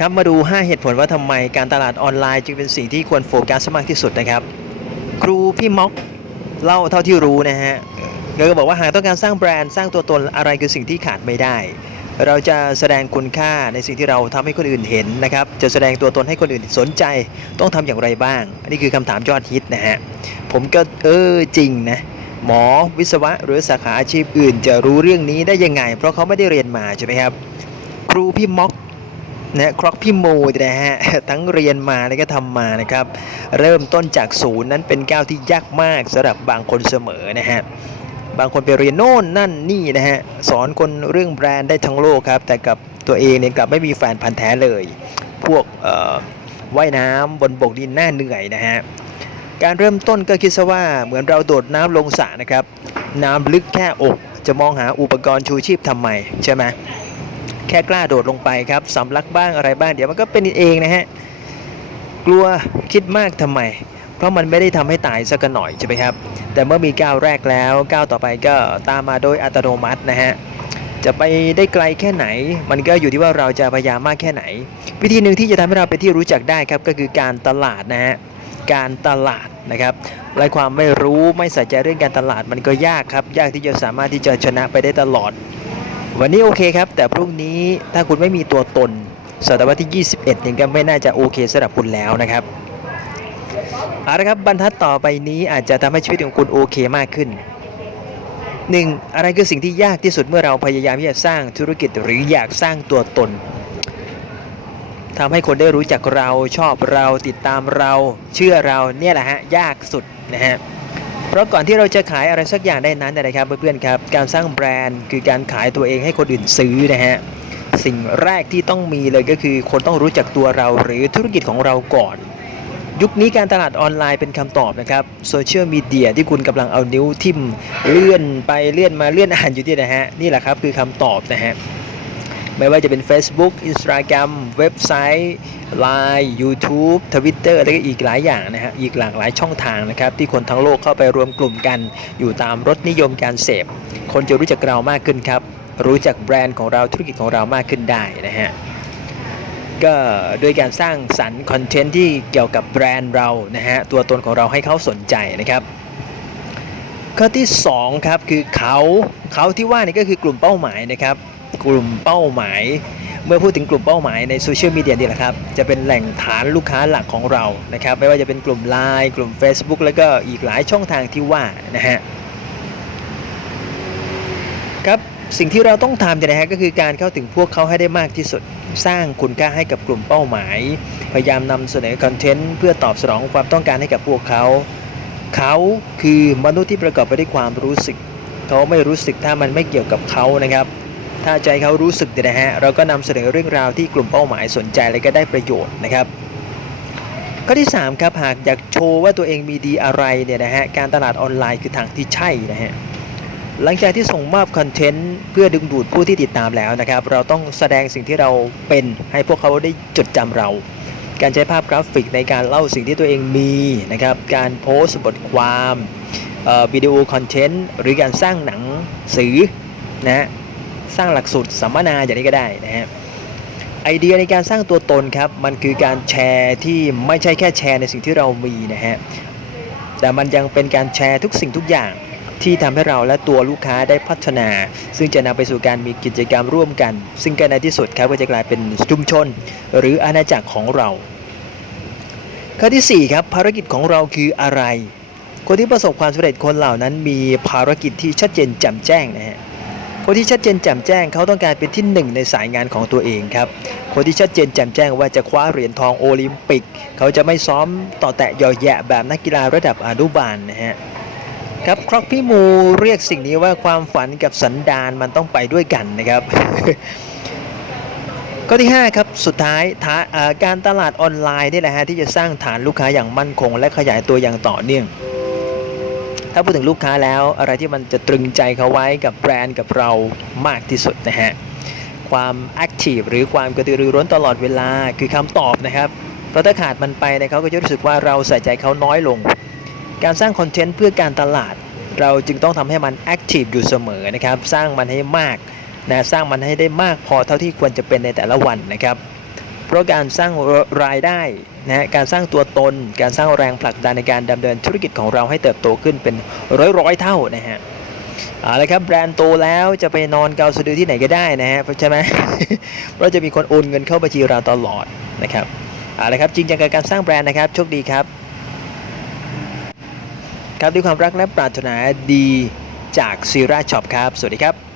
ครับมาดู 5 เหตุผลว่าทำไมการตลาดออนไลน์จึงเป็นสิ่งที่ควรโฟกัสมากที่สุดนะครับ ครูพี่ม็อกเล่าเท่าที่รู้นะฮะเก็บอกว่าหากต้องการสร้างแบรนด์สร้างตัวตนอะไรคือสิ่งที่ขาดไม่ได้ เราจะแสดงคุณค่าในสิ่งที่เราทำให้คนอื่นเห็นนะครับ จะแสดงตัวตนให้คนอื่นสนใจ ต้องทำอย่างไรบ้าง อันนี้คือคำถามยอดฮิตนะฮะ ผมก็เออจริงนะหมอวิศวะหรือสาขาอาชีพอื่น จะรู้เรื่องนี้ได้ยังไง เพราะเขาไม่ได้เรียนมาใช่ไหมครับ ครูพี่ม็อก นะครอกพี่โมนะฮะทั้งเรียนมาแล้วก็ทำมานะครับ เริ่มต้นจากศูนย์นั้นเป็นก้าวที่ยากมากสำหรับบางคนเสมอนะฮะบางคนไปเรียนโน่นนั่นนี่นะฮะสอนคนเรื่องแบรนด์ได้ทั้งโลกครับ แต่กับตัวเองเนี่ยกลับไม่มีแฟนพันธ์แท้เลย พวกว่ายน้ำบนบกดินน่าเหนื่อยนะฮะการเริ่มต้นก็คิดซะว่าเหมือนเราโดดน้ำลงสระนะครับ น้ำลึกแค่อกจะมองหาอุปกรณ์ชูชีพทำไมใช่ไหม ค่กล้าโดดลงไปครับสำลักบ้างอะไรบ้างเดี๋ยวมันก็เป็นเองนะฮะกลัวคิดมากทำไม เพราะมันไม่ได้ทำให้ตายสักหน่อยใช่ไหมครับ แต่เมื่อมีก้าวแรกแล้วก้าวต่อไปก็ตามมาโดยอัตโนมัตินะฮะจะไปได้ไกลแค่ไหน มันก็อยู่ที่ว่าเราจะพยายามมากแค่ไหน วิธีหนึ่งที่จะทำให้เราเป็นที่รู้จักได้ครับก็คือการตลาดนะฮะการตลาดนะครับไร้ความไม่รู้ไม่ใส่ใจเรื่องการตลาดมันก็ยากครับ ยากที่จะสามารถที่จะชนะไปได้ตลอด วันนี้โอเคครับ แต่พรุ่งนี้ถ้าคุณไม่มีตัวตนศตวรรษที่ 21เนี่ยก็ไม่น่าจะโอเคสำหรับคุณแล้วนะครับเอาละครับบรรทัดต่อไปนี้อาจจะทำให้ชีวิตของคุณโอเคมากขึ้น 1. อะไรคือสิ่งที่ยากที่สุดเมื่อเราพยายามที่จะสร้างธุรกิจหรืออยากสร้างตัวตนทำให้คนได้รู้จักเราชอบเราติดตามเรา เชื่อเราเนี่ยแหละฮะยากสุดนะฮะ เพราะก่อนที่เราจะขายอะไรสักอย่างได้นั้นนะครับเพื่อนๆครับการสร้างแบรนด์คือการขายตัวเองให้คนอื่นซื้อนะฮะสิ่งแรกที่ต้องมีเลยก็คือคนต้องรู้จักตัวเราหรือธุรกิจของเราก่อน ยุคนี้การตลาดออนไลน์เป็นคำตอบนะครับโซเชียลมีเดียที่คุณกำลังเอานิ้วทิ่มเลื่อนไปเลื่อนมาเลื่อนอ่านอยู่ที่นะฮะนี่แหละครับคือคำตอบนะฮะ ไม่ว่าจะเป็น Facebook Instagram เว็บไซต์ Line YouTube Twitter และก็อีกหลายอย่างนะฮะอีกหลากหลายช่องทางนะครับที่คนทั้งโลกเข้าไปรวมกลุ่มกัน อยู่ตามรสนิยมการเสพ คนจะรู้จักเรามากขึ้นครับ รู้จักแบรนด์ของเราธุรกิจของเรามากขึ้นได้นะฮะก็โดยการสร้างสรรค์คอนเทนต์ที่เกี่ยวกับแบรนด์เรานะฮะตัวตนของเราให้เขาสนใจนะครับข้อที่2ครับคือเขาเขาที่ว่านี่ก็คือกลุ่มเป้าหมายนะครับ กลุ่มเป้าหมาย เมื่อพูดถึงกลุ่มเป้าหมายในโซเชียลมีเดียนี่แหละครับ จะเป็นแหล่งฐานลูกค้าหลักของเรานะครับ ไม่ว่าจะเป็นกลุ่ม Line กลุ่ม Facebook แล้วก็อีกหลายช่องทางที่ว่านะฮะครับสิ่งที่เราต้องทำเนี่ยนะฮะก็คือการเข้าถึงพวกเขาให้ได้มากที่สุดสร้างคุณค่าให้กับกลุ่มเป้าหมาย พยายามนำเสนอคอนเทนต์เพื่อตอบสนองความต้องการให้กับพวกเขา เขาคือมนุษย์ที่ประกอบไปด้วยความรู้สึก เขาไม่รู้สึกถ้ามันไม่เกี่ยวกับเขานะครับ ถ้าใจเขารู้สึกเนี่ยนะฮะเราก็นำเสนอเรื่องราวที่กลุ่มเป้าหมายสนใจและก็ได้ประโยชน์นะครับข้อที่3ครับหากอยากโชว์ว่าตัวเองมีดีอะไรเนี่ยนะฮะการตลาดออนไลน์คือทางที่ใช่นะฮะหลังจากที่ส่งมอบคอนเทนต์เพื่อดึงดูดผู้ที่ติดตามแล้วนะครับ เราต้องแสดงสิ่งที่เราเป็นให้พวกเขาได้จดจำเรา การใช้ภาพกราฟิกในการเล่าสิ่งที่ตัวเองมีนะครับ การโพสต์บทความวิดีโอคอนเทนต์หรือการสร้างหนังสือนะฮะ สร้างหลักสูตรสัมมนาอย่างนี้ก็ได้นะฮะไอเดียในการสร้างตัวตนครับ มันคือการแชร์ที่ไม่ใช่แค่แชร์ในสิ่งที่เรามีนะฮะแต่มันยังเป็นการแชร์ทุกสิ่งทุกอย่างที่ทำให้เราและตัวลูกค้าได้พัฒนา ซึ่งจะนำไปสู่การมีกิจกรรมร่วมกัน ซึ่งก็ในที่สุดครับก็จะกลายเป็นชุมชน หรืออาณาจักรของเราข้อที่4ครับภารกิจของเราคืออะไร คนที่ประสบความสำเร็จคนเหล่านั้นมีภารกิจที่ชัดเจนแจ่มแจ้งนะฮะ คนที่ชัดเจนแจ่มแจ้งเขาต้องการเป็นที่หนึ่งในสายงานของตัวเองครับคนที่ชัดเจนแจ่มแจ้งว่าจะคว้าเหรียญทองโอลิมปิก เขาจะไม่ซ้อมต่อแตะเหยอแยะแบบนักกีฬาระดับอนุบาลนะฮะครับครอกพี่มูเรียกสิ่งนี้ว่าความฝันกับสันดานมันต้องไปด้วยกันนะครับข้อที่5ครับสุดท้ายาการตลาดออนไลน์นี่แหละฮะที่จะสร้างฐานลูกค้าอย่างมั่นคง และขยายตัวอย่างต่อเนื่อง ถ้าพูดถึงลูกค้าแล้วอะไรที่มันจะตรึงใจเขาไว้กับแบรนด์กับเรามากที่สุดนะฮะความแอคทีฟหรือความกระตือรือร้นตลอดเวลาคือคำตอบนะครับเพราะถ้าขาดมันไปเนี่ยเขาก็จะรู้สึกว่าเราใส่ใจเขาน้อยลง การสร้างคอนเทนต์เพื่อการตลาด เราจึงต้องทำให้มันแอคทีฟอยู่เสมอนะครับ สร้างมันให้มากนะสร้างมันให้ได้มากพอเท่าที่ควรจะเป็นในแต่ละวันนะครับ เพราะการสร้างรายได้นะฮะการสร้างตัวตน การสร้างแรงผลักดันในการดำเนินธุรกิจของเราให้เติบโตขึ้นเป็นร้อยร้อยๆเท่านะฮะเอาละครับแบรนด์โตแล้วจะไปนอนเกาสะดือที่ไหนก็ได้นะฮะใช่ไหมเพราะจะมีคนโอนเงินเข้าบัญชีเราตลอดนะครับเอาละครับจริงจังกับการสร้างแบรนด์นะครับโชคดีครับ ครับด้วยความรักและปรารถนาดีจากซีราช็อปครับ สวัสดีครับ